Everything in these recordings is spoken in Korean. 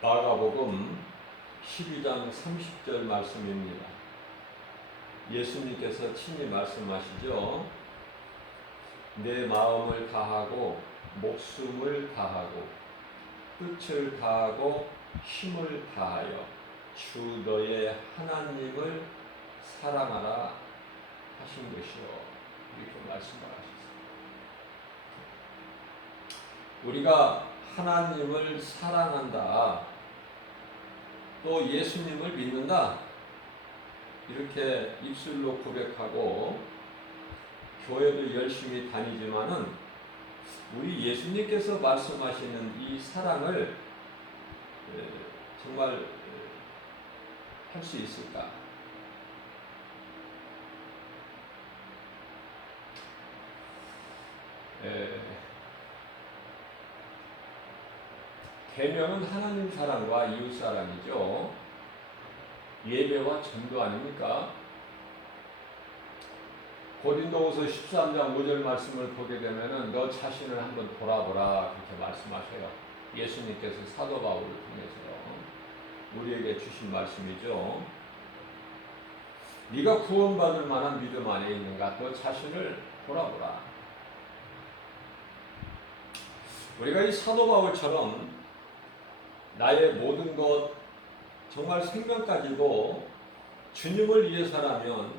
마가복음 12장 30절 말씀입니다. 예수님께서 친히 말씀하시죠. 내 마음을 다하고 목숨을 다하고 뜻을 다하고 힘을 다하여 주 너의 하나님을 사랑하라 하신 것이요. 이렇게 말씀하셨습니다. 우리가 하나님을 사랑한다, 또 예수님을 믿는다, 이렇게 입술로 고백하고 교회도 열심히 다니지만은 우리 예수님께서 말씀하시는 이 사랑을 정말 할 수 있을까? 계명은 하나님 사랑과 이웃 사랑이죠. 예배와 전도 아닙니까? 고린도후서 13장 5절 말씀을 보게 되면은 너 자신을 한번 돌아보라 그렇게 말씀하셔요. 예수님께서 사도 바울을 통해서 우리에게 주신 말씀이죠. 네가 구원받을 만한 믿음 안에 있는가? 너 자신을 돌아보라. 우리가 이 사도 바울처럼 나의 모든 것, 정말 생명까지도 주님을 위해서라면,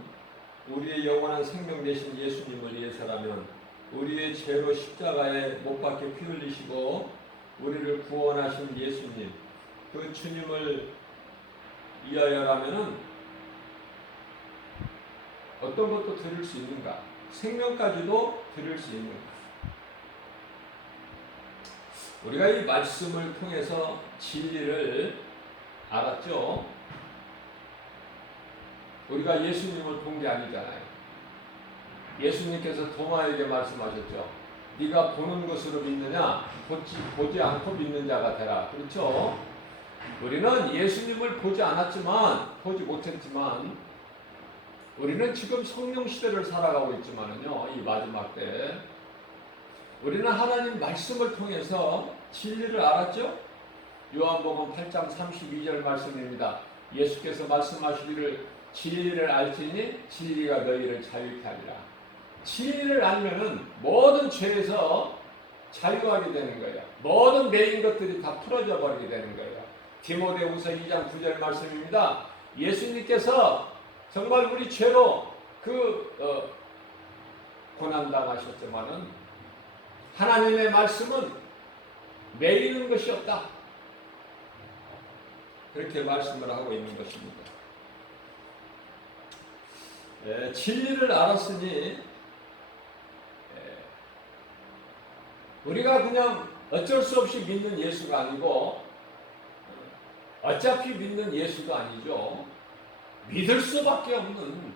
우리의 영원한 생명 되신 예수님을 위해서라면, 우리의 죄로 십자가에 못 박혀 피 흘리시고 우리를 구원하신 예수님, 그 주님을 위하여라면은 어떤 것도 드릴 수 있는가? 생명까지도 드릴 수 있는가? 우리가 이 말씀을 통해서 진리를 알았죠. 우리가 예수님을 본 게 아니잖아요. 예수님께서 도마에게 말씀하셨죠. 네가 보는 것으로 믿느냐, 보지 않고 믿는 자가 되라. 그렇죠? 우리는 예수님을 보지 않았지만, 보지 못했지만, 우리는 지금 성령 시대를 살아가고 있지만은요, 이 마지막 때 우리는 하나님 말씀을 통해서 진리를 알았죠? 요한복음 8장 32절 말씀입니다. 예수께서 말씀하시기를 진리를 알지니 진리가 너희를 자유케 하리라. 진리를 알면은 모든 죄에서 자유하게 되는 거예요. 모든 매인 것들이 다 풀어져 버리게 되는 거예요. 디모데후서 2장 9절 말씀입니다. 예수님께서 정말 우리 죄로 고난당하셨지만은 하나님의 말씀은 매이는 것이 없다. 그렇게 말씀을 하고 있는 것입니다. 진리를 알았으니 우리가 그냥 어쩔 수 없이 믿는 예수가 아니고 어차피 믿는 예수도 아니죠. 믿을 수밖에 없는,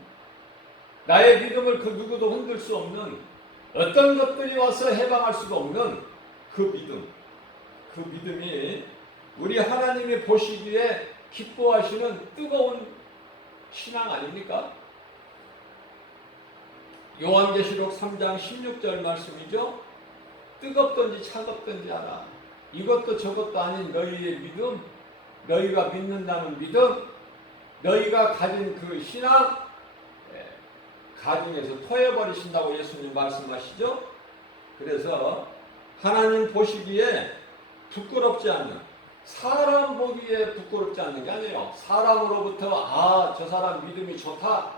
나의 믿음을 그 누구도 흔들 수 없는, 어떤 것들이 와서 해방할 수가 없는 그 믿음, 그 믿음이 우리 하나님이 보시기에 기뻐하시는 뜨거운 신앙 아닙니까? 요한계시록 3장 16절 말씀이죠. 뜨겁든지 차갑든지 하라. 이것도 저것도 아닌 너희의 믿음, 너희가 믿는다는 믿음, 너희가 가진 그 신앙, 가중에서 토해버리신다고 예수님 말씀하시죠. 그래서 하나님 보시기에 부끄럽지 않는, 사람 보기에 부끄럽지 않는 게 아니에요. 사람으로부터 저 사람 믿음이 좋다,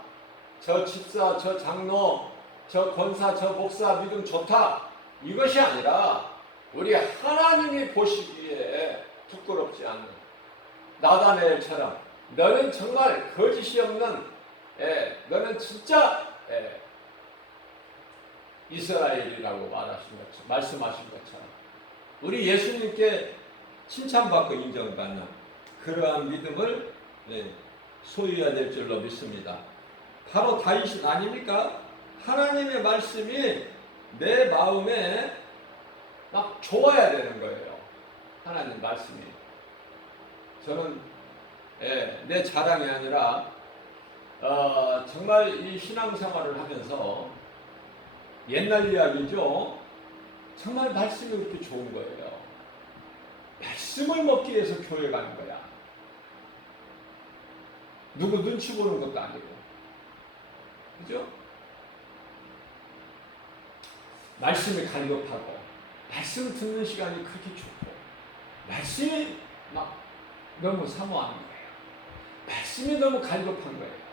저 집사, 저 장로, 저 권사, 저 목사 믿음 좋다, 이것이 아니라 우리 하나님이 보시기에 부끄럽지 않는, 나다네엘처럼 너는 정말 거짓이 없는, 너는 진짜 이스라엘이라고 말씀하신 것처럼 우리 예수님께 칭찬받고 인정받는 그러한 믿음을 소유해야 될 줄로 믿습니다. 바로 다윗이 아닙니까? 하나님의 말씀이 내 마음에 막 좋아야 되는 거예요. 하나님 말씀이. 저는 내 자랑이 아니라 정말 이 신앙생활을 하면서 옛날 이야기죠. 정말 말씀이 그렇게 좋은 거예요. 말씀 말씀을 먹기 위해서 교회 가는 거야. 누구 눈치 보는 것도 아니고. 그죠? 말씀이 갈급하고 말씀 듣는 시간이 그렇게 좋고 말씀이 막 너무 사모하는 거예요. 말씀이 너무 갈급한 거예요.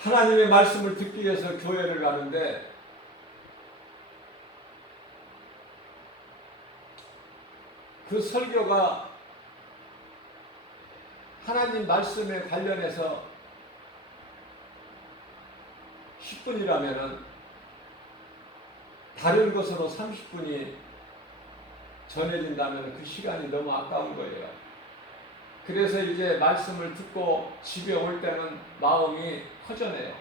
하나님의 말씀을 듣기 위해서 교회를 가는데 그 설교가 하나님 말씀에 관련해서 10분이라면 다른 것으로 30분이 전해진다면 그 시간이 너무 아까운 거예요. 그래서 이제 말씀을 듣고 집에 올 때는 마음이 허전해요.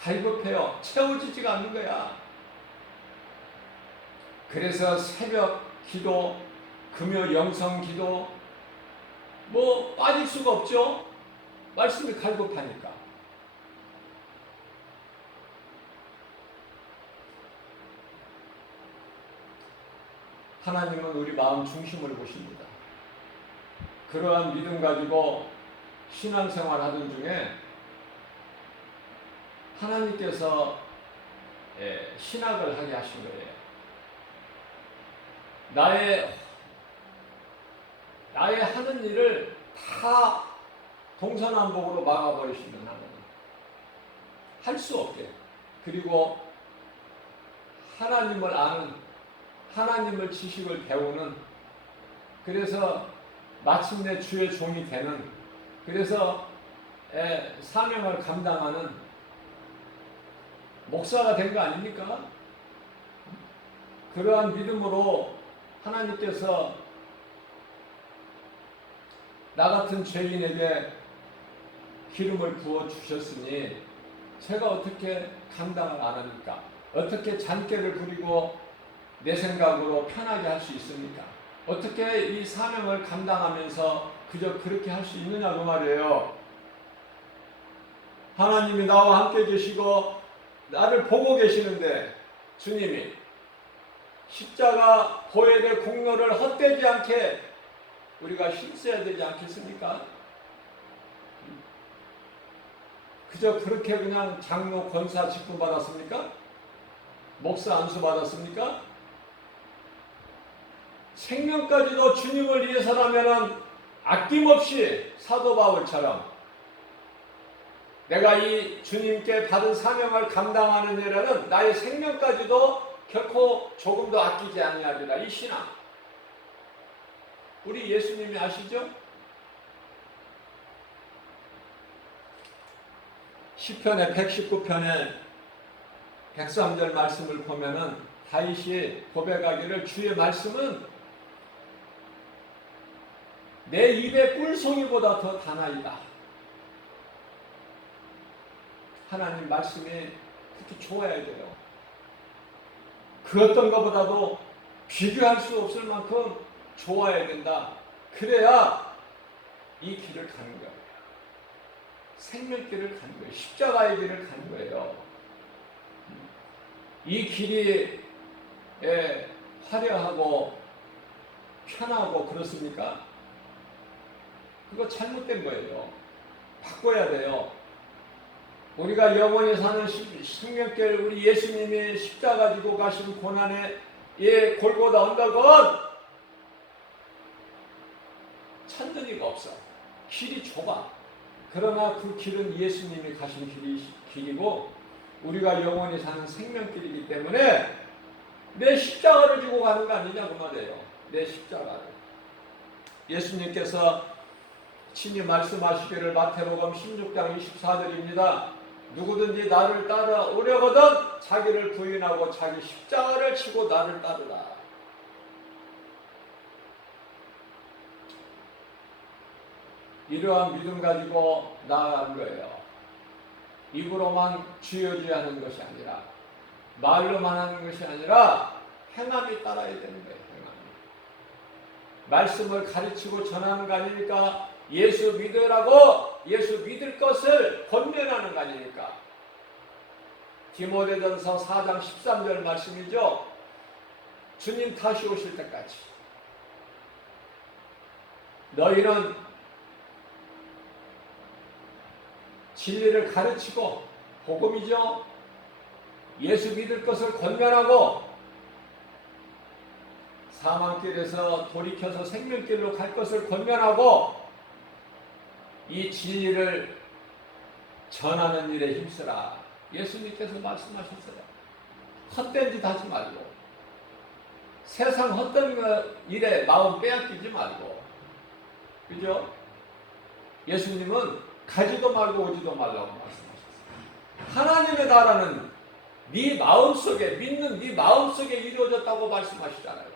갈급해요. 채워지지가 않는 거야. 그래서 새벽 기도, 금요 영성 기도 뭐 빠질 수가 없죠. 말씀이 갈급하니까. 하나님은 우리 마음 중심을 보십니다. 그러한 믿음 가지고 신앙생활 하던 중에 하나님께서 신학을 하게 하신 거예요. 나의 하는 일을 다 동서남북으로 막아버리시는 하나님. 할 수 없게. 그리고 하나님을 아는, 하나님을 지식을 배우는, 그래서 마침내 주의 종이 되는, 그래서 사명을 감당하는 목사가 된 거 아닙니까? 그러한 믿음으로 하나님께서 나 같은 죄인에게 기름을 부어 주셨으니 제가 어떻게 감당을 안 합니까? 어떻게 잔꾀를 부리고 내 생각으로 편하게 할 수 있습니까? 어떻게 이 사명을 감당하면서 그저 그렇게 할 수 있느냐 그 말이에요. 하나님이 나와 함께 계시고 나를 보고 계시는데 주님이 십자가 보혈의 공로를 헛되지 않게 우리가 힘써야 되지 않겠습니까? 그저 그렇게 그냥 장로 권사 직분 받았습니까? 목사 안수 받았습니까? 생명까지도 주님을 위해서라면 아낌없이 사도 바울처럼 내가 이 주님께 받은 사명을 감당하는 일에는 나의 생명까지도 결코 조금도 아끼지 아니하리라. 이 신앙. 우리 예수님이 아시죠? 시편의 119편의 103절 말씀을 보면은 다윗이 고백하기를 주의 말씀은 내 입의 꿀송이보다 더 다나이다. 하나님 말씀이 그렇게 좋아야 돼요. 그 어떤 것보다도 비교할 수 없을 만큼 좋아야 된다. 그래야 이 길을 가는 거예요. 생명길을 가는 거예요. 십자가의 길을 가는 거예요. 이 길이 화려하고 편하고 그렇습니까? 그거 잘못된 거예요. 바꿔야 돼요. 우리가 영원히 사는 생명길, 우리 예수님이 십자가 지고 가신 고난의 골고다 언덕은 천전이가 없어. 길이 좁아. 그러나 그 길은 예수님이 가신 길이고 우리가 영원히 사는 생명길이기 때문에 내 십자가를 지고 가는 거 아니냐 그 말이에요. 내 십자가를. 예수님께서 친히 말씀하시기를 마태복음 16장 24절입니다. 누구든지 나를 따라오려거든 자기를 부인하고 자기 십자가를 지고 나를 따르라. 이러한 믿음 가지고 나아가는 거예요. 입으로만 주여주하는 것이 아니라 말로만 하는 것이 아니라 행함이 따라야 되는 거예요. 행함이. 말씀을 가르치고 전하는 거 아닙니까? 예수 믿으라고 예수 믿을 것을 권면하는 거 아닙니까? 디모데전서 4장 13절 말씀이죠. 주님 다시 오실 때까지 너희는 진리를 가르치고, 복음이죠. 예수 믿을 것을 권면하고, 사망길에서 돌이켜서 생명길로 갈 것을 권면하고, 이 진리를 전하는 일에 힘쓰라. 예수님께서 말씀하셨어요. 헛된 짓 하지 말고, 세상 헛된 일에 마음 빼앗기지 말고, 그죠? 예수님은 가지도 말고 오지도 말라고 말씀하셨어요. 하나님의 나라는 네 마음속에, 믿는 네 마음속에 이루어졌다고 말씀하시잖아요.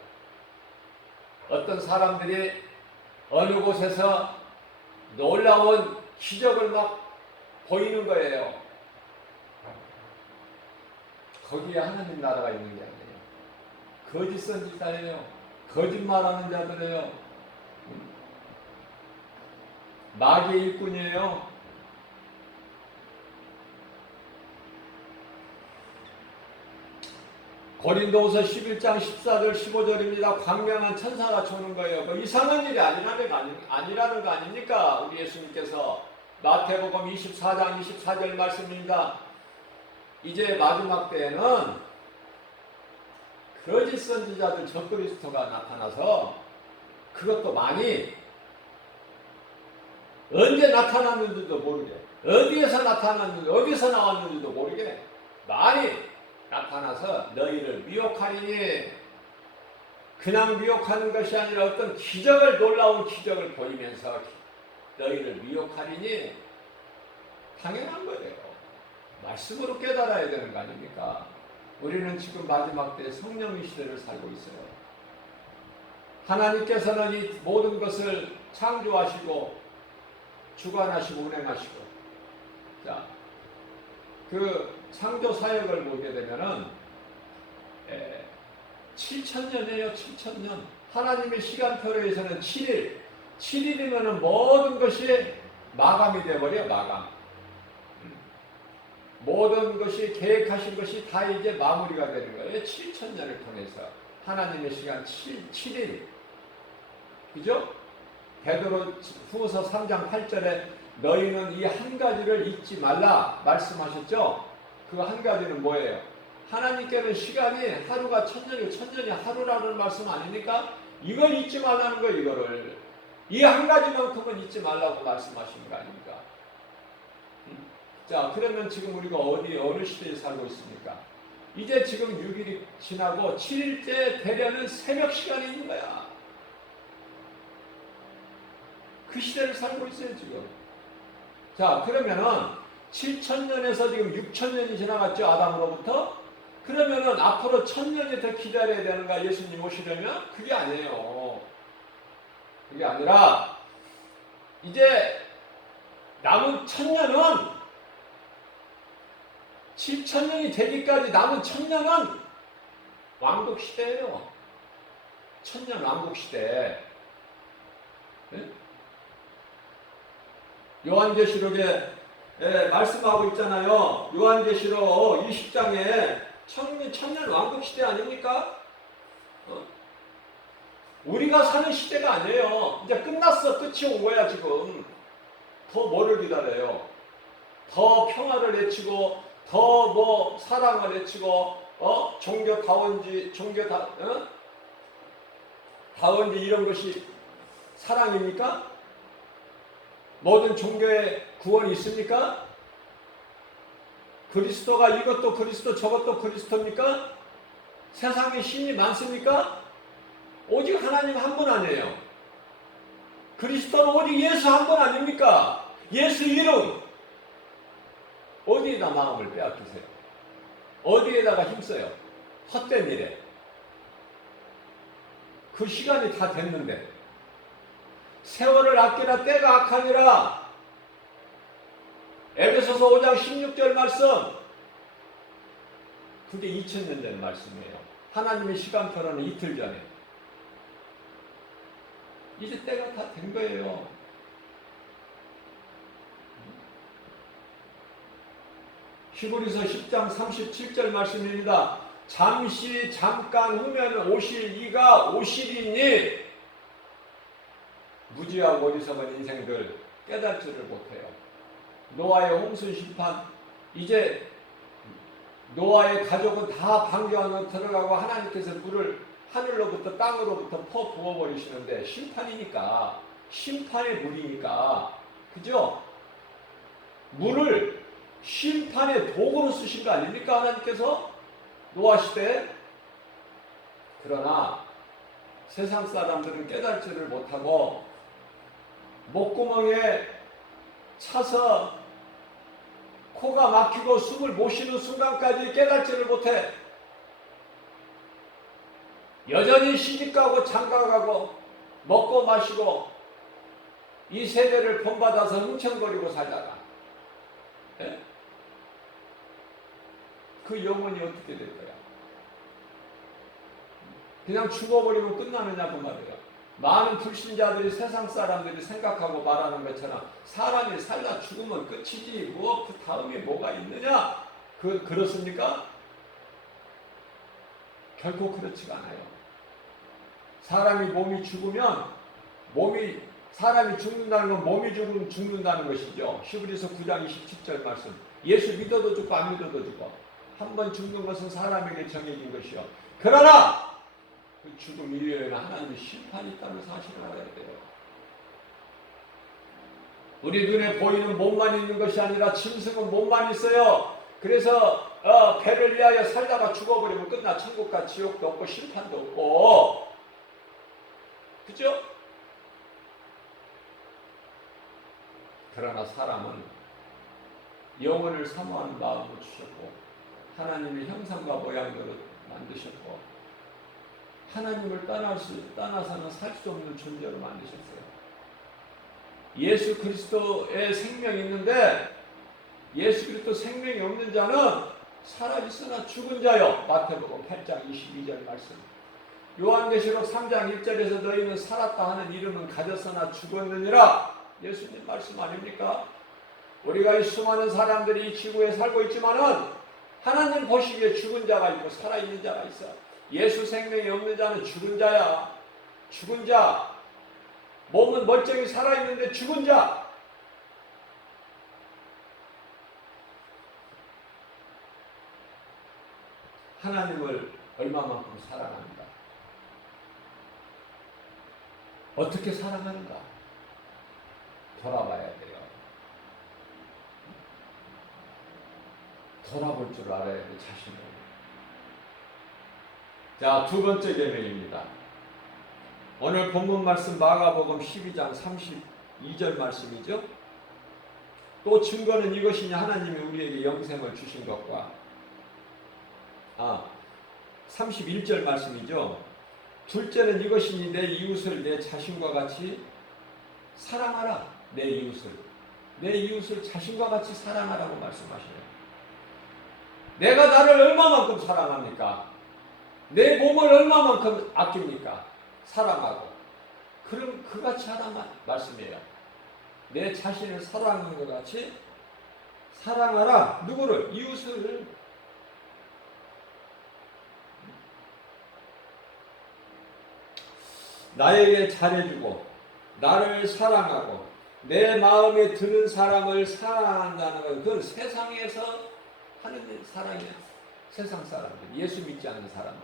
어떤 사람들이 어느 곳에서 놀라운 기적을 막 보이는 거예요. 거기에 하나님 나라가 있는 게 아니에요. 거짓 선지자예요. 거짓말하는 자들이에요. 마귀의 일꾼이에요. 고린도후서 11장 14절 15절입니다. 광명한 천사가 초는 거예요. 뭐 이상한 일이 아니라는 거 아닙니까? 우리 예수님께서 마태복음 24장 24절 말씀입니다. 이제 마지막 때에는 거짓 선지자들 적그리스도가 나타나서, 그것도 많이 언제 나타났는지도 모르게, 어디에서 나타났는지, 어디서 나왔는지도 모르게 많이 나타나서 너희를 미혹하리니, 그냥 미혹하는 것이 아니라 어떤 기적을, 놀라운 기적을 보이면서 너희를 미혹하리니, 당연한 거예요. 말씀으로 깨달아야 되는 거 아닙니까? 우리는 지금 마지막 때 성령의 시대를 살고 있어요. 하나님께서는 이 모든 것을 창조하시고 주관하시고 운행하시고, 자, 그 창조 사역을 보게 되면은 7,000년이에요. 7,000년. 하나님의 시간표로에서는 7일. 7일이면은 모든 것이 마감이 되어버려. 마감. 모든 것이 계획하신 것이 다 이제 마무리가 되는 거예요. 7,000년을 통해서 하나님의 시간 7일. 그죠? 베드로 후서 3장 8절에 너희는 이 한 가지를 잊지 말라 말씀하셨죠? 그 한 가지는 뭐예요? 하나님께는 시간이 하루가 1,000년이고 1,000년이 하루라는 말씀 아닙니까? 이걸 잊지 말라는 거예요. 이거를. 이 한 가지만큼은 잊지 말라고 말씀하시는 거 아닙니까? 자, 그러면 지금 우리가 어느 시대에 살고 있습니까? 이제 지금 6일이 지나고 7일째 되려는 새벽 시간이 있는 거야. 그 시대를 살고 있어요, 지금. 자, 그러면은 7,000년에서 지금 6,000년이 지나갔죠, 아담으로부터? 그러면은 앞으로 1,000년이 더 기다려야 되는가, 예수님 오시려면? 그게 아니에요. 그게 아니라, 이제 남은 1,000년은 7,000년이 되기까지 남은 1,000년은 왕국 시대예요. 1,000년 왕국 시대. 네? 요한계시록에 말씀하고 있잖아요. 요한계시록 20장에 1,000년 왕국 시대 아닙니까? 우리가 사는 시대가 아니에요. 이제 끝났어. 끝이 온 거야 지금. 더 뭐를 기다려요? 더 평화를 외치고, 더 뭐 사랑을 외치고, 종교다운지 다운지 이런 것이 사랑입니까? 모든 종교에 구원이 있습니까? 그리스도가 이것도 그리스도 저것도 그리스도입니까? 세상에 신이 많습니까? 오직 하나님 한 분 아니에요. 그리스도는 오직 예수 한 분 아닙니까? 예수 이름. 어디에다 마음을 빼앗기세요? 어디에다가 힘써요? 헛된 일에. 그 시간이 다 됐는데. 세월을 아끼라 때가 악하니라. 에베소서 5장 16절 말씀. 그게 2000년 전 말씀이에요. 하나님의 시간표로는 이틀 전에. 이제 때가 다 된 거예요. 히브리서 10장 37절 말씀입니다. 잠시 잠깐 후면 오실 이가 오시리니 무지하고 어리석은 인생들 깨닫지를 못해요. 노아의 홍수 심판, 이제 노아의 가족은 다 방주 안으로 들어가고 하나님께서 물을 하늘로부터 땅으로부터 퍼 부어버리시는데 심판이니까, 심판의 물이니까, 그죠? 물을 심판의 도구로 쓰신 거 아닙니까? 하나님께서 노아 시대에. 그러나 세상 사람들은 깨닫지를 못하고 목구멍에 차서 코가 막히고 숨을 못 쉬는 순간까지 깨닫지를 못해. 여전히 시집가고 장가가고 먹고 마시고 이 세대를 본받아서 흥청거리고 살다가, 예? 그 영혼이 어떻게 될 거야? 그냥 죽어버리고 끝나느냐 그 말이에요. 많은 불신자들이 세상 사람들이 생각하고 말하는 것처럼 사람이 살다 죽으면 끝이지 뭐 그 다음에 뭐가 있느냐, 그렇습니까? 결코 그렇지가 않아요. 사람이 몸이 죽으면 사람이 죽는다는 건 몸이 죽는다는 것이죠. 히브리서 9장 27절 말씀. 예수 믿어도 죽고 안 믿어도 죽어. 한 번 죽는 것은 사람에게 정해진 것이요. 그러나 그 죽음 이후에는 하나님의 심판이 있다는 사실을 알아야 돼요. 우리 눈에 보이는 몸만 있는 것이 아니라 짐승은 몸만 있어요. 그래서 배를 위하여 살다가 죽어버리면 끝나. 천국과 지옥도 없고 심판도 없고, 그죠? 그러나 사람은 영혼을 사모하는 마음을 주셨고 하나님의 형상과 모양대로 만드셨고 하나님을 떠나서는 살 수 없는 존재로 만드셨어요. 예수 그리스도의 생명이 있는데 예수 그리스도 생명이 없는 자는 살아있으나 죽은 자요. 마태복음 8장 22절 말씀. 요한계시록 3장 1절에서 너희는 살았다 하는 이름은 가졌으나 죽었느니라. 예수님 말씀 아닙니까? 우리가 이 수많은 사람들이 이 지구에 살고 있지만은 하나님 보시기에 죽은 자가 있고 살아있는 자가 있어. 예수 생명이 없는 자는 죽은 자야. 죽은 자. 몸은 멀쩡히 살아있는데 죽은 자. 하나님을 얼마만큼 사랑합니다. 어떻게 사랑하는가? 돌아봐야 돼요. 돌아볼 줄 알아야 돼, 자신을. 자, 두 번째 계명입니다. 오늘 본문 말씀 마가복음 12장 32절 말씀이죠. 또 증거는 이것이냐, 하나님이 우리에게 영생을 주신 것과 31절 말씀이죠. 둘째는 이것이니 내 이웃을 내 자신과 같이 사랑하라. 내 이웃을 자신과 같이 사랑하라고 말씀하시네요. 내가 나를 얼마만큼 사랑합니까? 내 몸을 얼마만큼 아낍니까? 사랑하고. 그럼 그같이 하란 말씀이에요. 내 자신을 사랑하는 것 같이 사랑하라. 누구를? 이웃을. 나에게 잘해주고 나를 사랑하고 내 마음에 드는 사람을 사랑한다는 건 그건 세상에서 하는 사랑이야. 세상 사람들, 예수 믿지 않는 사람들.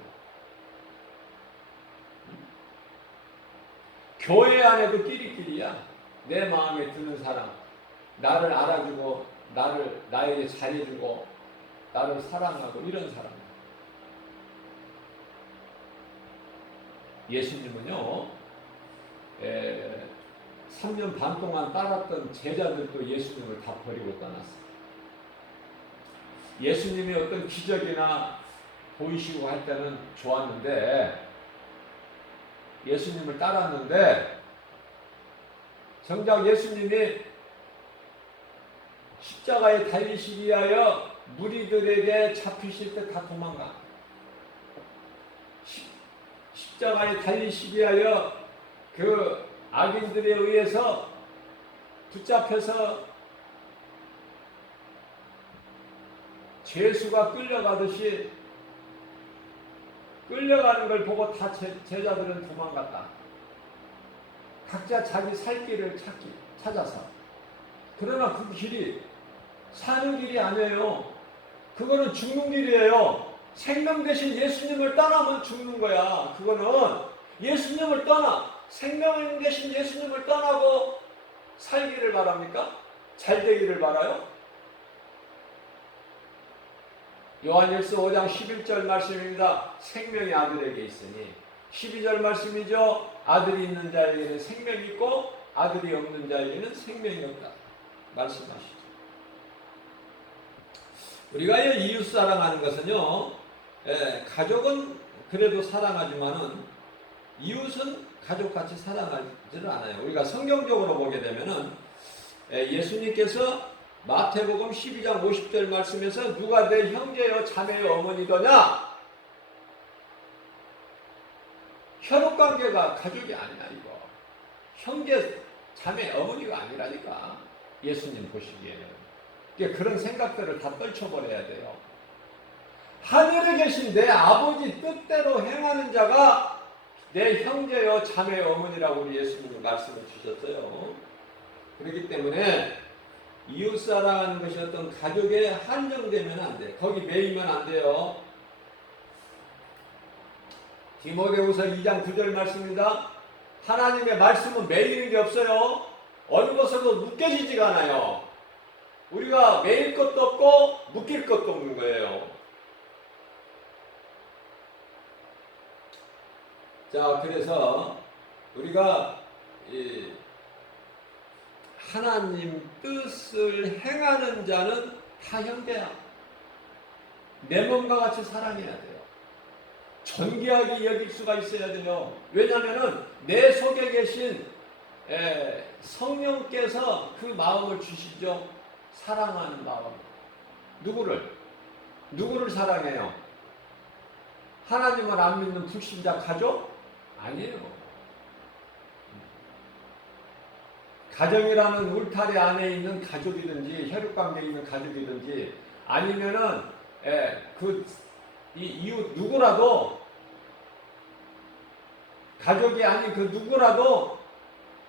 교회 안에도 끼리끼리야. 내 마음에 드는 사람, 나를 알아주고 나에게 잘해주고 나를 사랑하고 이런 사람. 예수님은요, 3년 반 동안 따랐던 제자들도 예수님을 다 버리고 떠났어요. 예수님이 어떤 기적이나 보이시고 할 때는 좋았는데, 예수님을 따랐는데, 정작 예수님이 십자가에 달리시기 위하여 무리들에게 잡히실 때 다 도망가. 십자가에 달리시기 위하여 그 악인들에 의해서 붙잡혀서 죄수가 끌려가듯이 끌려가는 걸 보고 다 제자들은 도망갔다. 각자 자기 살 길을 찾아서. 그러나 그 길이 사는 길이 아니에요. 그거는 죽는 길이에요. 생명 대신 예수님을 떠나면 죽는 거야. 그거는 예수님을 생명 대신 예수님을 떠나고 살기를 바랍니까? 잘 되기를 바라요? 요한일서 5장 11절 말씀입니다. 생명이 아들에게 있으니 12절 말씀이죠. 아들이 있는 자에게는 생명이 있고 아들이 없는 자에게는 생명이 없다. 말씀하시죠. 우리가 이웃 사랑하는 것은요, 가족은 그래도 사랑하지만은 이웃은 가족같이 사랑하지를 않아요. 우리가 성경적으로 보게 되면은 예수님께서 마태복음 12장 50절 말씀에서 누가 내 형제여 자매여 어머니더냐? 혈육관계가 가족이 아니야 이거. 형제, 자매, 어머니가 아니라니까. 예수님 보시기에는. 그러니까 그런 생각들을 다 떨쳐버려야 돼요. 하늘에 계신 내 아버지 뜻대로 행하는 자가 내 형제여 자매여 어머니라고 우리 예수님이 말씀을 주셨어요. 그렇기 때문에 이웃 사랑하는 것이 어떤 가족에 한정되면 안 돼. 거기 매이면 안 돼요. 디모데후서 2장 9절 말씀입니다. 하나님의 말씀은 매이는 게 없어요. 어느 것으로도 묶여지지가 않아요. 우리가 매일 것도 없고 묶일 것도 없는 거예요. 자, 그래서 우리가 하나님 뜻을 행하는 자는 다 형제야. 내 몸과 같이 사랑해야 돼요. 존귀하게 여길 수가 있어야 돼요. 왜냐하면 내 속에 계신 성령께서 그 마음을 주시죠. 사랑하는 마음. 누구를 사랑해요? 하나님을 안 믿는 불신자 가족? 아니에요. 가정이라는 울타리 안에 있는 가족이든지 혈육관계에 있는 가족이든지 아니면은 이 이웃 누구라도 가족이 아닌 그 누구라도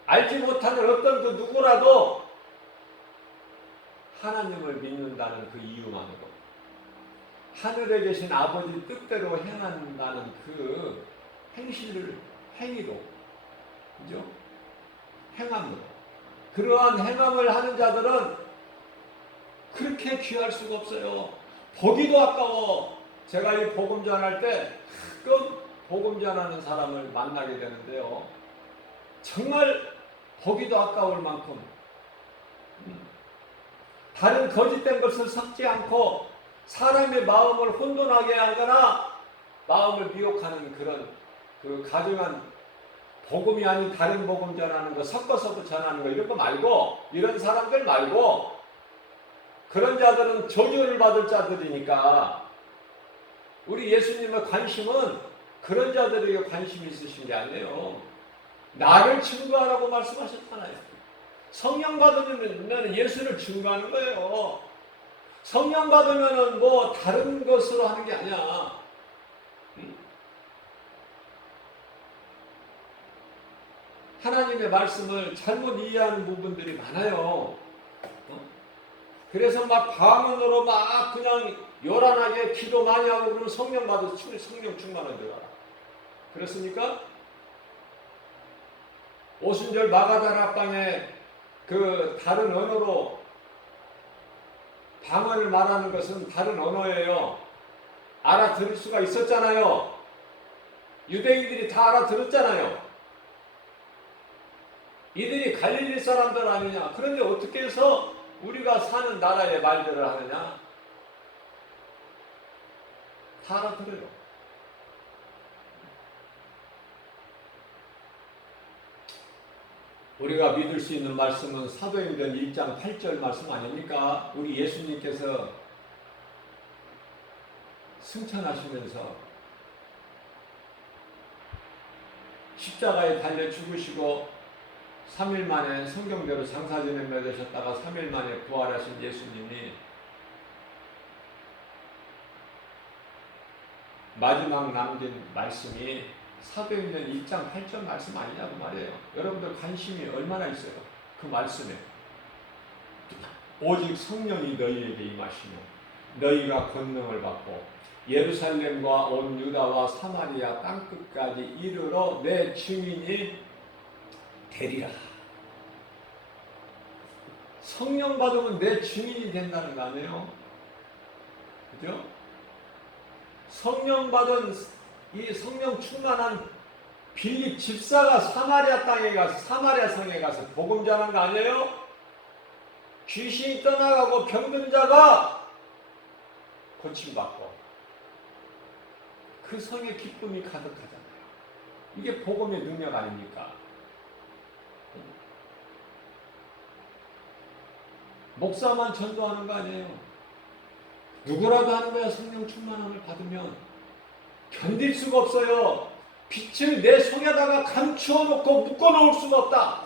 알지 못하는 어떤 그 누구라도 하나님을 믿는다는 그 이유만으로 하늘에 계신 아버지 뜻대로 행한다는 그 행위로 그죠? 행함으로 그러한 행함을 하는 자들은 그렇게 귀할 수가 없어요. 보기도 아까워. 제가 이 복음 전할 때 가끔 복음 전하는 사람을 만나게 되는데요. 정말 보기도 아까울 만큼 다른 거짓된 것을 섞지 않고 사람의 마음을 혼돈하게 하거나 마음을 미혹하는 그런 그 가증한 복음이 아닌 다른 복음 전하는 거 섞어서 전하는 거 이런 거 말고 이런 사람들 말고 그런 자들은 저주를 받을 자들이니까 우리 예수님의 관심은 그런 자들에게 관심이 있으신 게 아니에요. 나를 증거하라고 말씀하셨잖아요. 성령 받으면 예수를 증거하는 거예요. 성령 받으면 뭐 다른 것으로 하는 게 아니야. 하나님의 말씀을 잘못 이해하는 부분들이 많아요. 그래서 막 방언으로 막 그냥 요란하게 기도 많이 하고 그러면 성령 받아서 성령 충만한 줄 알아. 그렇습니까? 오순절 마가다라 방에 그 다른 언어로 방언을 말하는 것은 다른 언어예요. 알아들을 수가 있었잖아요. 유대인들이 다 알아들었잖아요. 이들이 갈릴리 사람들 아니냐. 그런데 어떻게 해서 우리가 사는 나라의 말들을 하느냐. 다 알아들어요. 우리가 믿을 수 있는 말씀은 사도행전 1장 8절 말씀 아닙니까? 우리 예수님께서 승천하시면서 십자가에 달려 죽으시고 3일 만에 성경대로 장사진을 맺으셨다가 3일 만에 부활하신 예수님이 마지막 남긴 말씀이 사도행전 1장 8절 말씀 아니냐고 말이에요. 여러분들 관심이 얼마나 있어요? 그 말씀에. 오직 성령이 너희에게 임하시며 너희가 권능을 받고 예루살렘과 온 유다와 사마리아 땅끝까지 이르러 내 증인이 되리라. 성령 받으면 내 증인이 된다는 거 아니에요? 그죠? 성령 받은 이 성령 충만한 빌립 집사가 사마리아 땅에 가서 사마리아 성에 가서 복음 전한 거 아니에요? 귀신이 떠나가고 병든 자가 고침받고 그 성에 기쁨이 가득하잖아요. 이게 복음의 능력 아닙니까? 목사만 전도하는 거 아니에요. 누구라도 하는 거야. 성령 충만함을 받으면 견딜 수가 없어요. 빛을 내 속에다가 감추어 놓고 묶어 놓을 수가 없다.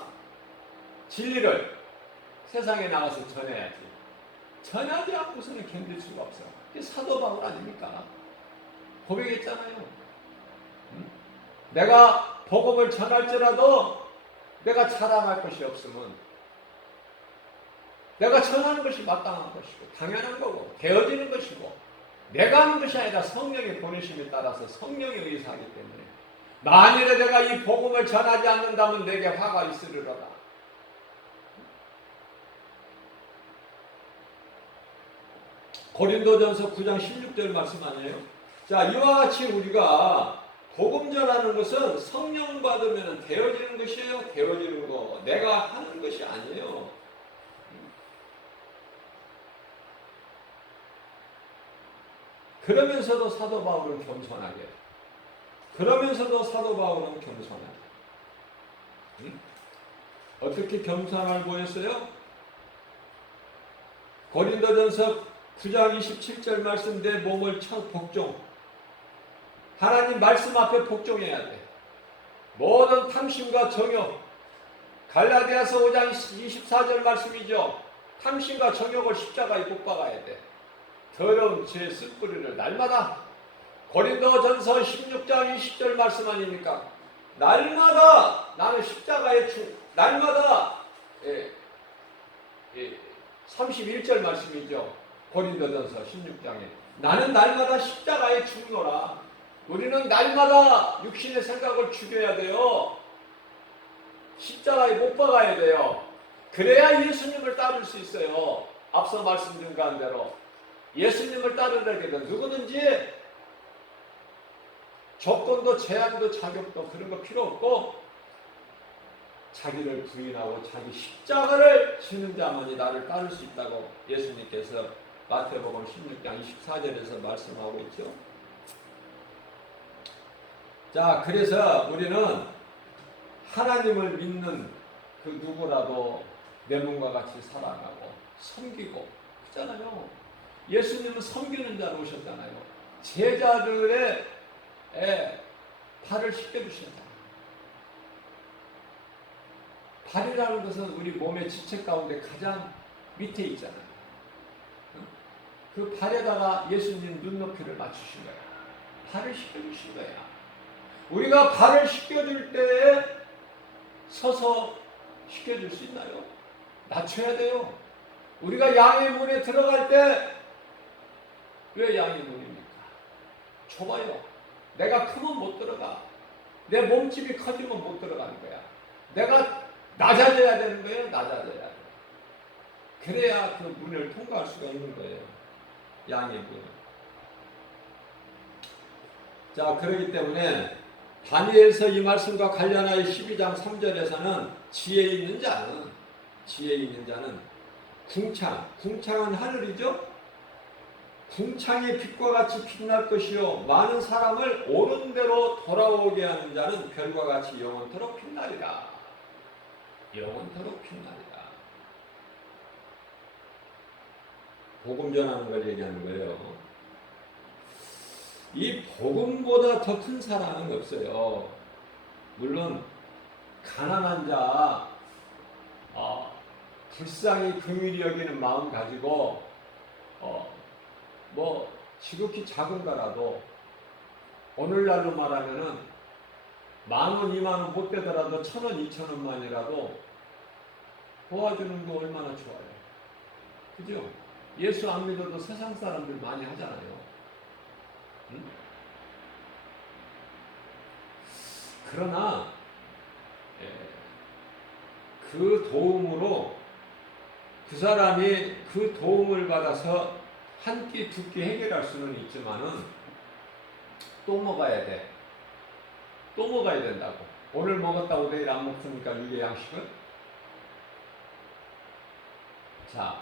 진리를 세상에 나가서 전해야지. 전하지 않고서는 견딜 수가 없어. 그게 사도 바울 아닙니까? 고백했잖아요. 내가 복음을 전할지라도 내가 자랑할 것이 없으면 내가 전하는 것이 마땅한 것이고 당연한 거고 되어지는 것이고 내가 하는 것이 아니라 성령의 보내심에 따라서 성령에 의해서 하기 때문에 만일에 내가 이 복음을 전하지 않는다면 내게 화가 있으리로다. 고린도전서 9장 16절 말씀 아니에요? 자, 이와 같이 우리가 복음 전하는 것은 성령 받으면 되어지는 것이에요. 되어지는 거. 내가 하는 것이 아니에요. 그러면서도 사도 바울은 겸손하게. 그러면서도 사도 바울은 겸손하게. 어떻게 겸손함을 보였어요? 고린도전서 9장 27절 말씀 내 몸을 복종. 하나님 말씀 앞에 복종해야 돼. 모든 탐심과 정욕. 갈라디아서 5장 24절 말씀이죠. 탐심과 정욕을 십자가에 못 박아야 돼. 더러운 죄의 쓴뿌리를 날마다. 고린도전서 16장 20절 말씀 아닙니까? 날마다 나는 십자가에 날마다 31절 말씀이죠. 고린도전서 16장에 나는 날마다 십자가에 죽노라. 우리는 날마다 육신의 생각을 죽여야 돼요. 십자가에 못 박아야 돼요. 그래야 예수님을 따를 수 있어요. 앞서 말씀드린 가운데로 예수님을 따르려게 되면 누구든지 조건도 제한도 자격도 그런 거 필요 없고 자기를 부인하고 자기 십자가를 지는 자만이 나를 따를 수 있다고 예수님께서 마태복음 16장 24절에서 말씀하고 있죠. 자, 그래서 우리는 하나님을 믿는 그 누구라도 내 몸과 같이 살아가고 섬기고 그렇잖아요. 예수님은 섬기는 자로 오셨잖아요. 제자들의 발을 씻겨주신다. 발이라는 것은 우리 몸의 지체 가운데 가장 밑에 있잖아요. 그 발에다가 예수님 눈높이를 맞추신 거예요. 발을 씻겨주신 거예요. 우리가 발을 씻겨줄 때에 서서 씻겨줄 수 있나요? 낮춰야 돼요. 우리가 양의 문에 들어갈 때 왜 양의 문입니까? 좁아요. 내가 크면 못 들어가. 내 몸집이 커지면 못 들어가는 거야. 내가 낮아져야 되는 거예요. 낮아져야 돼. 그래야 그 문을 통과할 수가 있는 거예요. 양의 문. 자, 그렇기 때문에 다니엘서 이 말씀과 관련하여 12장 3절에서는 지혜 있는 자는 궁창은 하늘이죠. 궁창이 빛과 같이 빛날 것이요 많은 사람을 옳은 대로 돌아오게 하는 자는 별과 같이 영원토록 빛나리라. 영원토록 빛나리라. 복음 전하는 걸 얘기하는 거예요. 이 복음보다 더 큰 사랑은 없어요. 물론 가난한 자, 불쌍히 긍휼히 여기는 마음 가지고 뭐 지극히 작은 거라도 오늘날로 말하면은 10,000원, 20,000원 못 되더라도 1,000원, 2,000원만이라도 도와주는 거 얼마나 좋아요. 그죠? 예수 안 믿어도 세상 사람들 많이 하잖아요. 응? 그러나 그 도움으로 그 사람이 그 도움을 받아서 한 끼, 두 끼 해결할 수는 있지만은 또 먹어야 돼. 또 먹어야 된다고. 오늘 먹었다고 내일 안 먹습니까? 이게 양식은? 자,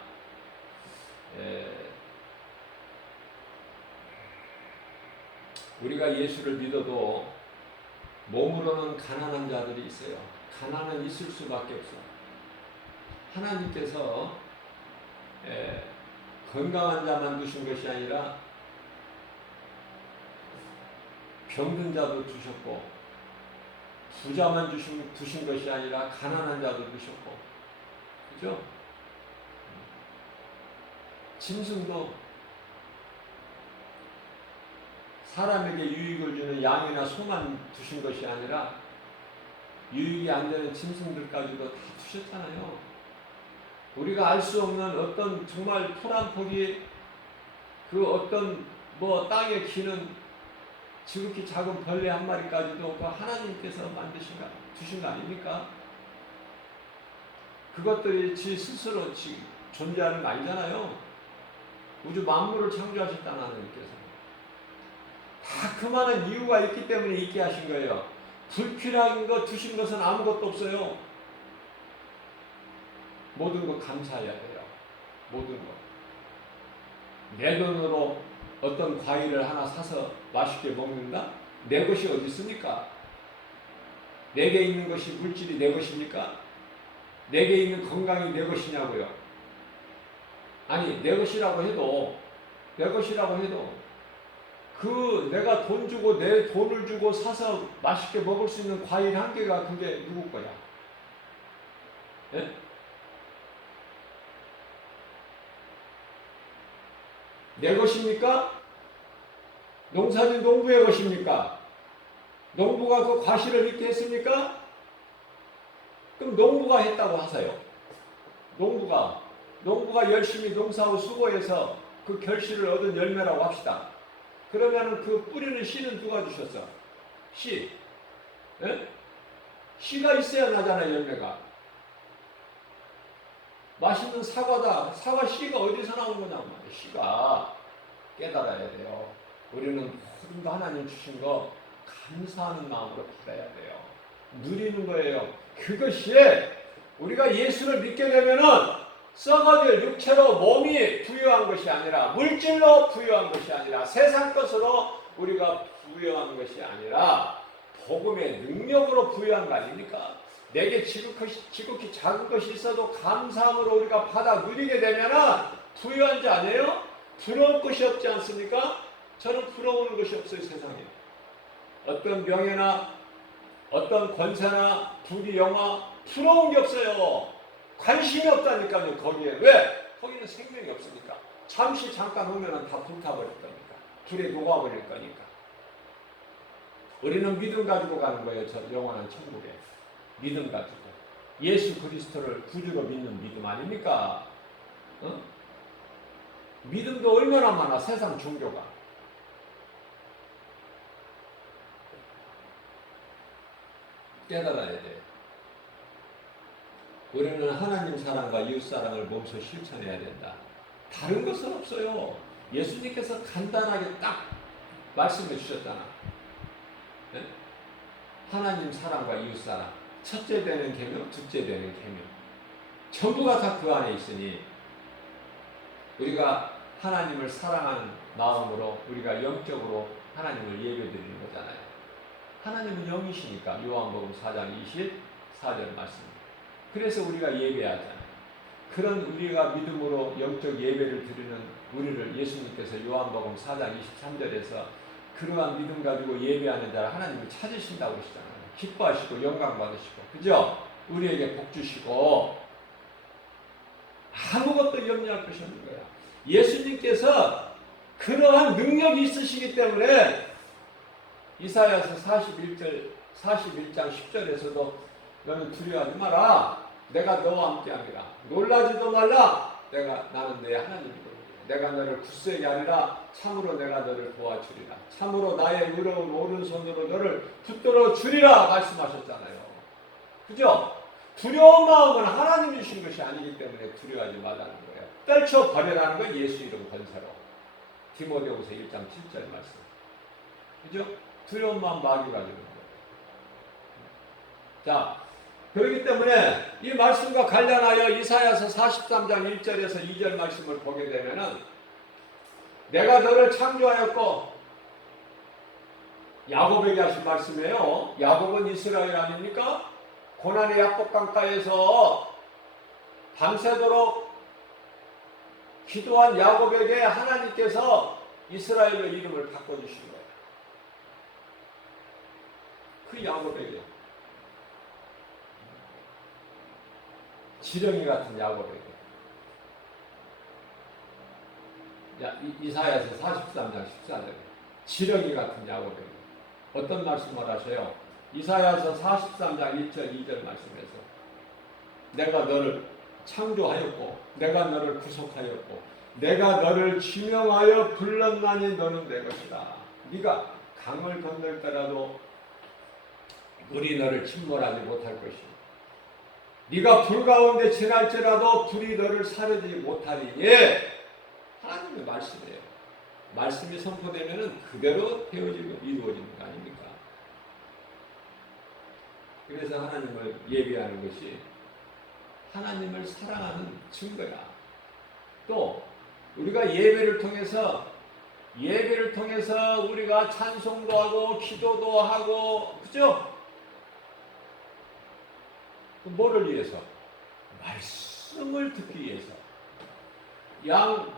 우리가 예수를 믿어도 몸으로는 가난한 자들이 있어요. 가난은 있을 수밖에 없어. 하나님께서 건강한 자만 두신 것이 아니라 병든 자도 주셨고, 부자만 두신 것이 아니라 가난한 자도 두셨고, 그죠? 짐승도 사람에게 유익을 주는 양이나 소만 두신 것이 아니라 유익이 안 되는 짐승들까지도 다 두셨잖아요. 우리가 알 수 없는 어떤 정말 풀 한 폭이 그 어떤 땅에 기는 지극히 작은 벌레 한 마리까지도 그 하나님께서 주신 거 아닙니까? 그것들이 지 스스로 존재하는 거 아니잖아요. 우주 만물을 창조하셨다는 하나님께서. 다 그만한 이유가 있기 때문에 있게 하신 거예요. 불필요한 거 두신 것은 아무것도 없어요. 모든 거 감사해야 돼요. 모든 거. 내 돈으로 어떤 과일을 하나 사서 맛있게 먹는다? 내 것이 어디 있습니까? 내게 있는 것이 물질이 내 것입니까? 내게 있는 건강이 내 것이냐고요. 아니, 내 것이라고 해도 그 내가 돈 주고 내 돈을 주고 사서 맛있게 먹을 수 있는 과일 한 개가 그게 누구 거야? 예? 내 것입니까? 농사진 농부의 것입니까? 농부가 그 과실을 있게 했습니까? 그럼 농부가 했다고 하세요. 농부가 열심히 농사하고 수고해서 그 결실을 얻은 열매라고 합시다. 그러면 그 뿌리는 씨는 누가 주셨어? 씨. 예? 씨가 있어야 나잖아요, 열매가. 맛있는 사과다. 사과 씨가 어디서 나온 거냐고 말이에요. 씨가 깨달아야 돼요. 우리는 모든 거 하나님 주신 거 감사하는 마음으로 받아야 돼요. 누리는 거예요. 그것이 우리가 예수를 믿게 되면은 썩어질 육체로 몸이 부여한 것이 아니라, 물질로 부여한 것이 아니라, 세상 것으로 우리가 부여한 것이 아니라 복음의 능력으로 부여한 거 아닙니까? 내게 지극히 작은 것이 있어도 감사함으로 우리가 받아 누리게 되면은 부유한 자 아니에요? 부러울 것이 없지 않습니까? 저는 부러우는 것이 없어요, 세상에. 어떤 명예나 어떤 권세나 부귀 영화 부러운 게 없어요. 관심이 없다니까요, 거기에. 왜? 거기는 생명이 없으니까. 잠깐 오면은 다 불타버릴 거니까. 불에 녹아버릴 거니까. 우리는 믿음 가지고 가는 거예요, 저 영원한 천국에. 믿음 가지고. 예수 그리스도를 구주로 믿는 믿음 아닙니까? 어? 믿음도 얼마나 많아, 세상 종교가. 깨달아야 돼. 우리는 하나님 사랑과 이웃 사랑을 몸소 실천해야 된다. 다른 것은 없어요. 예수님께서 간단하게 딱 말씀해 주셨잖아. 네? 하나님 사랑과 이웃 사랑. 첫째 되는 계명, 둘째 되는 계명. 전부가 다 그 안에 있으니 우리가 하나님을 사랑하는 마음으로 우리가 영적으로 하나님을 예배드리는 거잖아요. 하나님은 영이시니까 요한복음 4장 24절 말씀. 그래서 우리가 예배하잖아요. 그런 우리가 믿음으로 영적 예배를 드리는 우리를 예수님께서 요한복음 4장 23절에서 그러한 믿음 가지고 예배하는 자를 하나님이 찾으신다고 그러시잖아요. 기뻐하시고 영광 받으시고, 그죠? 우리에게 복 주시고 아무것도 염려할 것이 없는 거야. 예수님께서 그러한 능력이 있으시기 때문에 이사야서 41장 10절에서도 너는 두려워하지 마라. 내가 너와 함께하리라. 놀라지도 말라. 나는 내 하나님이거든. 내가 너를 굳세게 하리라. 참으로 내가 너를 도와주리라. 참으로 나의 의로운 오른손으로 너를 붙들어 주리라 말씀하셨잖아요. 그죠? 두려운 마음은 하나님이 주신 것이 아니기 때문에 두려워하지 말라는 거예요. 떨쳐 버리라는 건 예수 이름 건세로. 디모데후서 1장 7절 말씀. 그죠? 두려운 마음 마귀가 주는 거예요. 자, 그렇기 때문에 이 말씀과 관련하여 이사야서 43장 1절에서 2절 말씀을 보게 되면은 내가 너를 창조하였고, 야곱에게 하신 말씀이에요. 야곱은 이스라엘 아닙니까? 고난의 야곱 강가에서 밤새도록 기도한 야곱에게 하나님께서 이스라엘의 이름을 바꿔주신 거예요. 그 야곱에게, 지렁이 같은 야곱에게. 이사야서 43장 14절에 지렁이 같은 야곱에게 어떤 말씀을 하셔요? 이사야서 43장 1절 2절 말씀에서 내가 너를 창조하였고 내가 너를 구속하였고 내가 너를 지명하여 불렀나니 너는 내 것이다. 네가 강을 건널 때라도 물이 너를 침몰하지 못할 것이고 네가 불 가운데 지날지라도 불이 너를 사르지 못하리니. 하나님의 말씀이에요. 말씀이 선포되면 그대로 되어지고 이루어지는 거 아닙니까? 그래서 하나님을 예배하는 것이 하나님을 사랑하는 증거야. 또 우리가 예배를 통해서 우리가 찬송도 하고 기도도 하고, 그죠? 뭐를 위해서? 말씀을 듣기 위해서.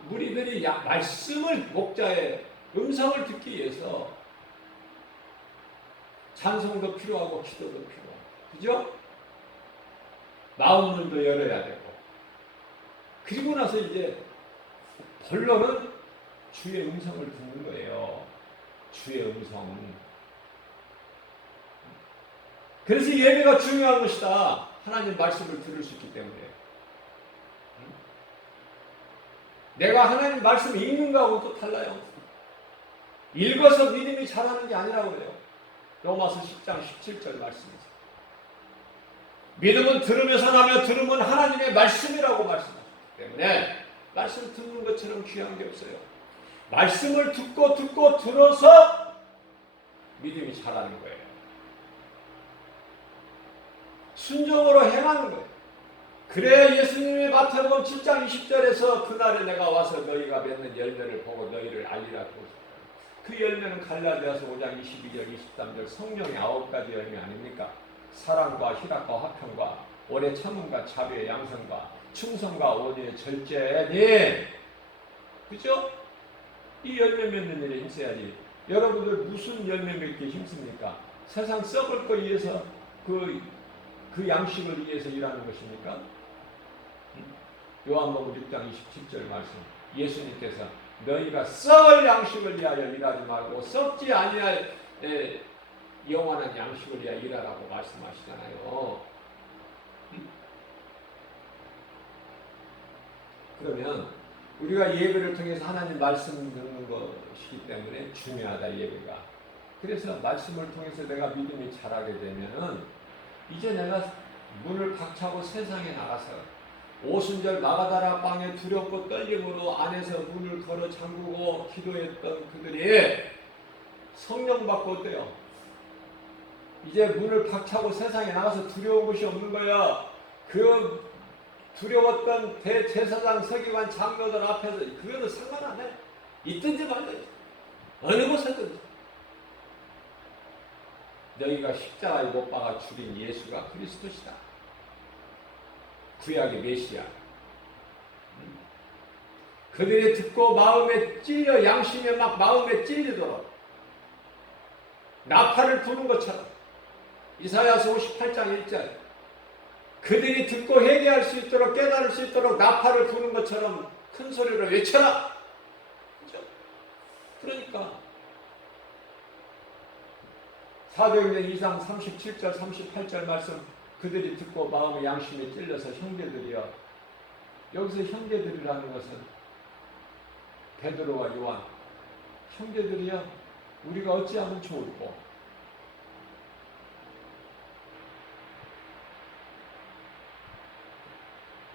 무리들이 말씀을, 목자의 음성을 듣기 위해서 찬송도 필요하고 기도도 필요하고, 그죠? 마음문도 열어야 되고. 그리고 나서 이제 본론은 주의 음성을 듣는 거예요. 주의 음성. 그래서 예배가 중요한 것이다. 하나님 말씀을 들을 수 있기 때문에. 내가 하나님 말씀을 읽는 거하고는 또 달라요. 읽어서 믿음이 자라는 게 아니라고 그래요. 로마서 10장 17절 말씀이죠. 믿음은 들으면서 나며 들음은 하나님의 말씀이라고 말씀하셨기 때문에 말씀 듣는 것처럼 귀한 게 없어요. 말씀을 듣고 들어서 믿음이 자라는 거예요. 순종으로 행하는 거예요. 그래야 예수님이 마태복음 7장 20절에서 그날에 내가 와서 너희가 맺는 열매를 보고 너희를 알리라고 하셨어요. 그 열매는 갈라디아서 5장 22절 23절 성령의 9가지 열매 아닙니까? 사랑과 희락과 화평과 오래 참음과 자비의 양성과 충성과 온유의 절제니. 그죠? 이 열매 맺는 일에 힘써야지. 여러분들 무슨 열매 맺기 힘씁니까? 세상 썩을 거 위해서 그 양식을 위해서 일하는 것입니까? 요한복음 6장 27절 말씀. 예수님께서 너희가 썩을 양식을 위하여 일하지 말고 썩지 아니할 영원한 양식을 위하여 일하라고 말씀하시잖아요. 그러면 우리가 예배를 통해서 하나님 말씀 듣는 것이기 때문에 중요하다, 예배가. 그래서 말씀을 통해서 내가 믿음이 자라게 되면은 이제 내가 문을 박차고 세상에 나가서 오순절 마가다라 방에 두렵고 떨림으로 안에서 문을 걸어 잠그고 기도했던 그들이 성령 받고 어때요? 이제 문을 박차고 세상에 나가서 두려운 것이 없는 거야. 그 두려웠던 대제사장 서기관 장로들 앞에서 그거는 상관 안 해. 있든지 말든지 어느 곳에든지 너희가 십자가에 못 박아 죽인 예수가 그리스도시다. 구약의 메시아. 그들이 듣고 마음에 찔려, 양심에 막 마음에 찔리도록 나팔을 부는 것처럼 이사야서 58장 1절 그들이 듣고 회개할 수 있도록 깨달을 수 있도록 나팔을 부는 것처럼 큰 소리로 외쳐라. 그렇죠? 그러니까 사도행전 2장 37절 38절 말씀 그들이 듣고 마음의 양심에 찔려서 형제들이여. 여기서 형제들이라는 것은 베드로와 요한 형제들이여 우리가 어찌하면 좋을꼬.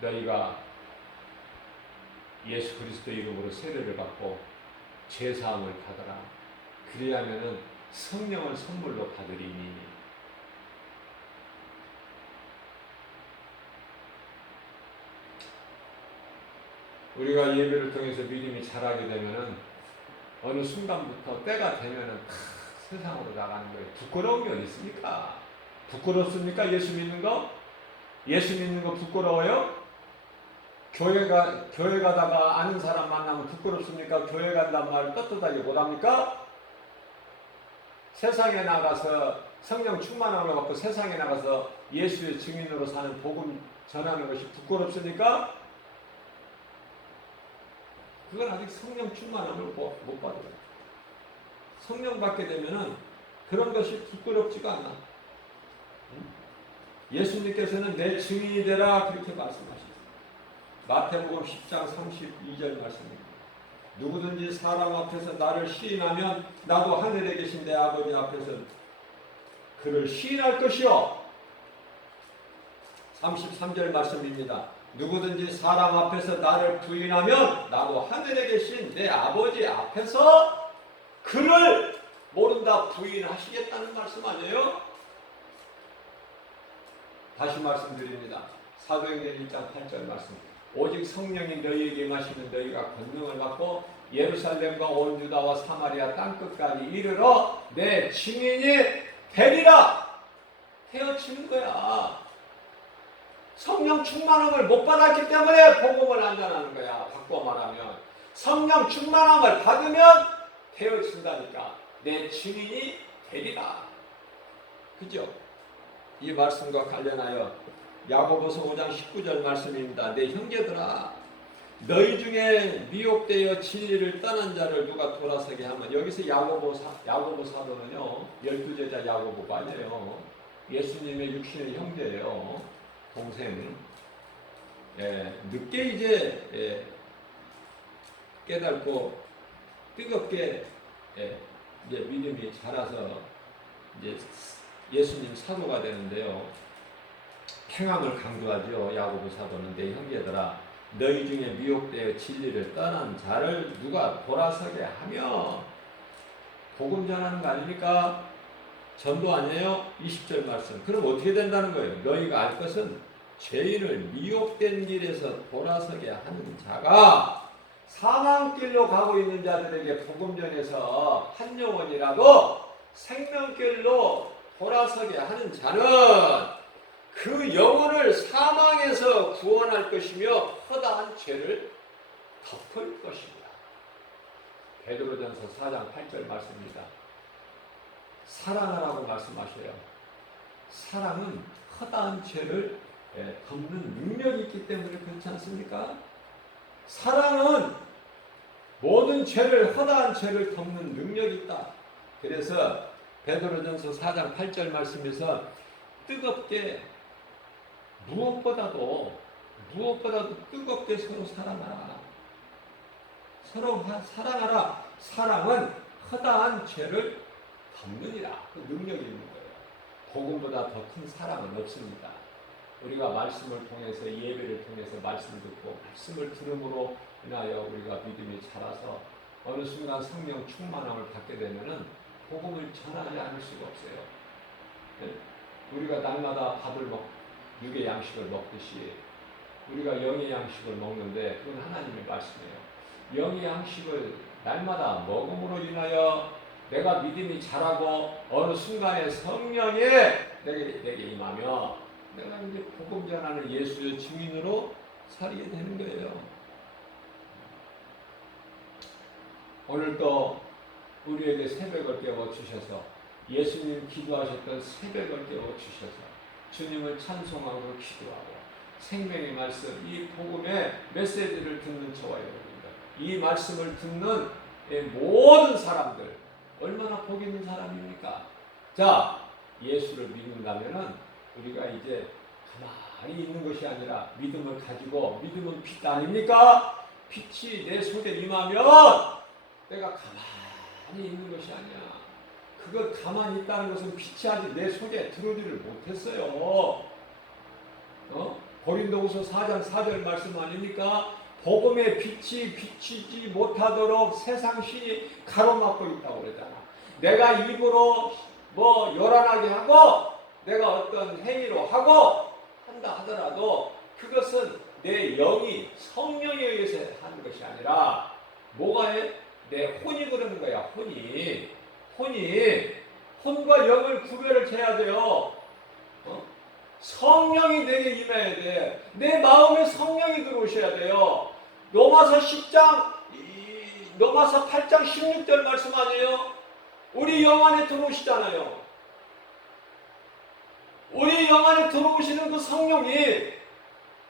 너희가 예수 그리스도 이름으로 세례를 받고 제사함을 받아라. 그리하면은 성령을 선물로 받으리니. 우리가 예배를 통해서 믿음이 자라게 되면은 어느 순간부터 때가 되면은 세상으로 나가는 거예요. 부끄러운 게 어디 있습니까? 부끄럽습니까? 예수 믿는 거? 예수 믿는 거 부끄러워요? 교회 가다가 아는 사람 만나면 부끄럽습니까? 교회 간단 말을 떳떳하게 못합니까? 세상에 나가서 성령 충만함을 받고 세상에 나가서 예수의 증인으로 사는 복음 전하는 것이 부끄럽습니까? 그건 아직 성령 충만함을 못 받아요. 성령 받게 되면은 그런 것이 부끄럽지가 않아. 예수님께서는 내 증인이 되라 그렇게 말씀하셨어요. 마태복음 10장 32절 말씀입니다. 누구든지 사람 앞에서 나를 시인하면 나도 하늘에 계신 내 아버지 앞에서 그를 시인할 것이요. 33절 말씀입니다. 누구든지 사람 앞에서 나를 부인하면 나도 하늘에 계신 내 아버지 앞에서 그를 모른다 부인하시겠다는 말씀 아니에요? 다시 말씀드립니다. 사도행전 1장 8절 말씀. 오직 성령이 너희에게 임하시면 너희가 권능을 받고 예루살렘과 온 유다와 사마리아 땅끝까지 이르러 내 증인이 되리라. 헤어치는 거야. 성령 충만함을 못 받았기 때문에 복음을 안 전하는 거야. 바꿔 말하면 성령 충만함을 받으면 되어진다니까. 내 증인이 되리라. 그죠? 이 말씀과 관련하여 야고보서 5장 19절 말씀입니다. 내 형제들아 너희 중에 미혹되어 진리를 떠난 자를 누가 돌아서게 하면. 여기서 야고보 사도는요 12제자 야고보가 아니에요. 예수님의 육신의 형제예요. 동생. 늦게 이제 깨닫고 뜨겁게 이제 믿음이 자라서 이제 예수님 사도가 되는데요. 평안을 강조하죠. 야고보 사도는 내 형제들아 너희 중에 미혹되어 진리를 떠난 자를 누가 돌아서게 하며. 복음 전하는 거 아닙니까? 전도 아니에요? 20절 말씀. 그럼 어떻게 된다는 거예요? 너희가 알 것은 죄인을 미혹된 길에서 돌아서게 하는 자가 사망길로 가고 있는 자들에게 복음 전해서 한 영혼이라도 생명길로 돌아서게 하는 자는 그 영혼을 사망에서 구원할 것이며 허다한 죄를 덮을 것입니다. 베드로전서 4장 8절 말씀입니다. 사랑하라고 말씀하셔요. 사랑은 허다한 죄를 덮는 능력이 있기 때문에 그렇지 않습니까? 사랑은 모든 죄를, 허다한 죄를 덮는 능력이 있다. 그래서 베드로전서 4장 8절 말씀에서 뜨겁게 무엇보다도 뜨겁게 서로 사랑하라. 서로 사랑하라. 사랑은 허다한 죄를 덮느니라. 그 능력이 있는 거예요. 복음보다 더 큰 사랑은 없습니다. 우리가 말씀을 통해서 예배를 통해서 말씀을 듣고 말씀을 들음으로 인하여 우리가 믿음이 자라서 어느 순간 성령 충만함을 받게 되면은 복음을 전하지 않을 수가 없어요. 우리가 날마다 밥을 육의 양식을 먹듯이 우리가 영의 양식을 먹는데 그건 하나님의 말씀이에요. 영의 양식을 날마다 먹음으로 인하여 내가 믿음이 자라고 어느 순간에 성령이 내게 임하며 내가 이제 복음 전하는 예수의 증인으로 살게 되는 거예요. 오늘도 우리에게 새벽을 깨워주셔서 예수님 기도하셨던 새벽을 깨워주셔서 주님을 찬송하고 기도하고 생명의 말씀, 이 복음의 메시지를 듣는 저와 여러분들, 이 말씀을 듣는 모든 사람들 얼마나 복 있는 사람입니까? 자, 예수를 믿는다면은 우리가 이제 가만히 있는 것이 아니라 믿음을 가지고, 믿음은 빛 아닙니까? 빛이 내 속에 임하면 내가 가만히 있는 것이 아니야. 그거 가만히 있다는 것은 빛이 아직 내 속에 들어오지를 못했어요. 고린도후서 4장 4절 말씀 아닙니까? 복음의 빛이 비치지 못하도록 세상 신이 가로막고 있다고 그러잖아. 내가 입으로 뭐 요란하게 하고 내가 어떤 행위로 하고 한다 하더라도 그것은 내 영이 성령에 의해서 하는 것이 아니라 뭐가 해? 내 혼이 그러는 거야. 혼과 영을 구별을 해야 돼요. 성령이 내게 임해야 돼. 내 마음에 성령이 들어오셔야 돼요. 로마서 8장 16절 말씀 아니에요? 우리 영 안에 들어오시잖아요. 우리 영 안에 들어오시는 그 성령이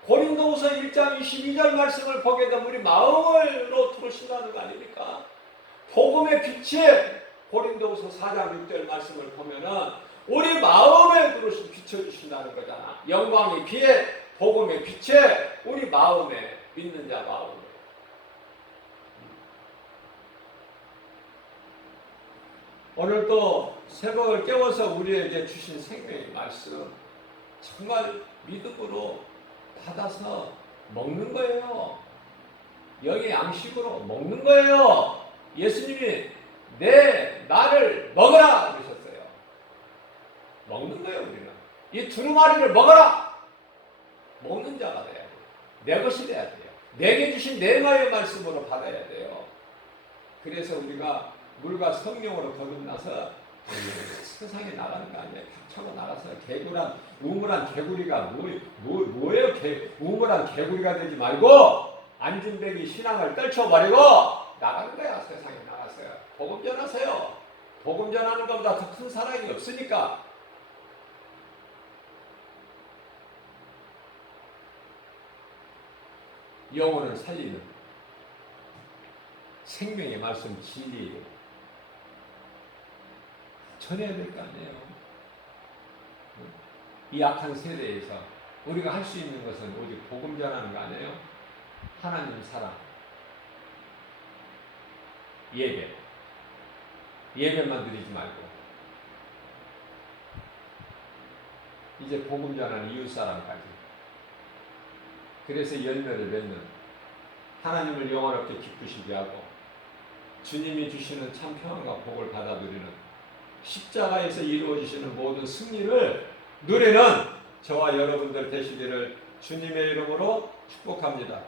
고린도후서 1장 22절 말씀을 보게 되면 우리 마음으로 들어오신다는 거 아닙니까? 복음의 빛이 고린도후서 4장 6절 말씀을 보면은 우리 마음에 들어오시 비춰주신다는 거잖아. 영광의 빛에 복음의 빛에 우리 마음에 믿는 자 마음에. 오늘 또 새벽을 깨워서 우리에게 주신 생명의 말씀 정말 믿음으로 받아서 먹는 거예요. 영의 양식으로 먹는 거예요. 예수님이 나를 먹어라 그러셨어요. 먹는 거예요. 우리는 이 두루마리를 먹어라. 먹는 자가 돼야 돼요. 내 것이 돼야 돼요. 내게 주신 내마의 말씀으로 받아야 돼요. 그래서 우리가 물과 성령으로 거듭나서 세상에 나가는 거 아니에요. 닥쳐서 나가서 우물한 개구리가 뭐예요? 우물한 개구리가 되지 말고 안진뱅이 신앙을 떨쳐버리고 나가는 거야. 세상에 나가서요. 복음 전하세요. 복음 전하는 것보다 더 큰 사랑이 없으니까. 영혼을 살리는 생명의 말씀 진리를 전해야 될 거 아니에요. 이 악한 세대에서 우리가 할 수 있는 것은 오직 복음 전하는 거 아니에요? 하나님 사랑, 예배만 드리지 말고 이제 복음 전하는 이웃 사람까지. 그래서 열매를 맺는 하나님을 영원롭게 기쁘시게 하고 주님이 주시는 참 평안과 복을 받아들이는 십자가에서 이루어지시는 모든 승리를 누리는 저와 여러분들 되시기를 주님의 이름으로 축복합니다.